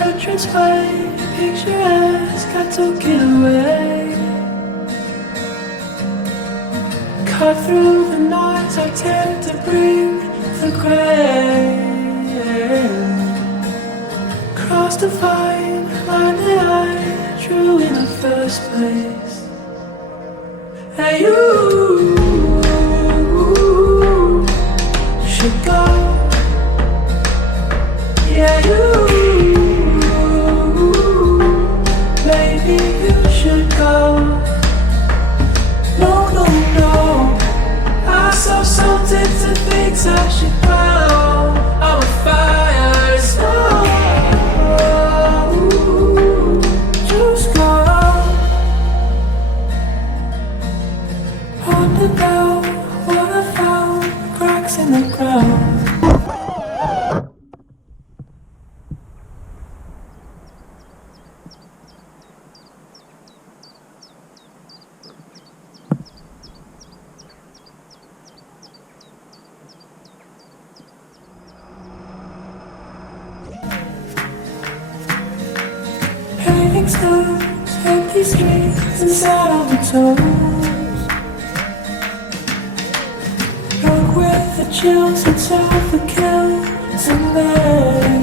Entrance way, picturesque, I took it away. Cut through the noise, I tend to bring the grey. Cross the fine line that I drew in the first place. Hey, you should go. Yeah, you. You should go. No, no, no. I'm so tempted to things I should go. I'm a fire, so just go. Wonder about what I found, cracks in the ground. Paving stones, empty streets, inside on the toes. Drunk with the chills and self-kills and then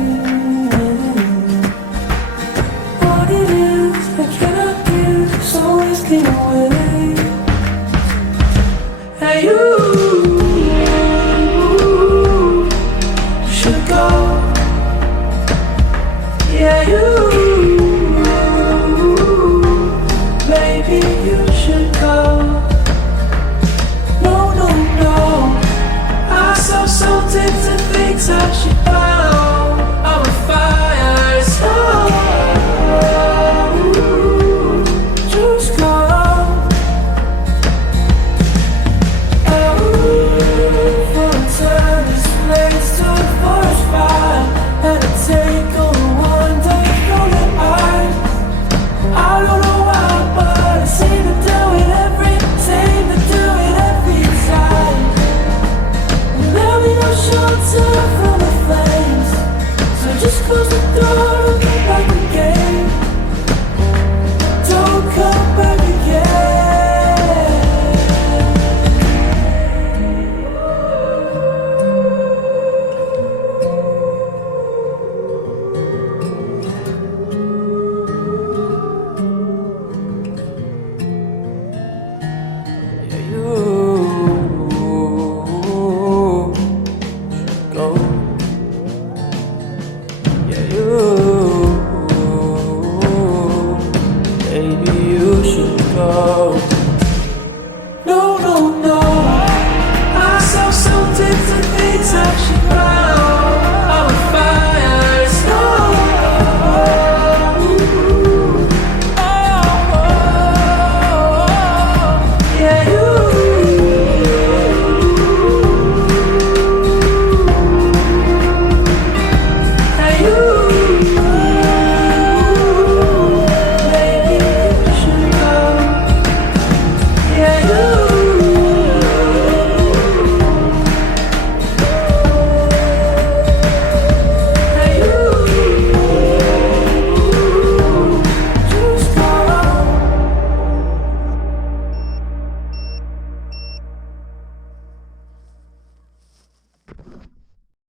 what it is I cannot give, so wasting away. Hey, you should go. Yeah, you. You should go. No, no, no. I'm so tempted to things I should go. I'm a fire, so just go. For a time, this place to a forest fire. Let it take over one day from your eyes. I don't know why, but I seem to do it every time. There'll be no shelter from the flames, so just close the door and come back again. Don't come back again. Baby, you should go.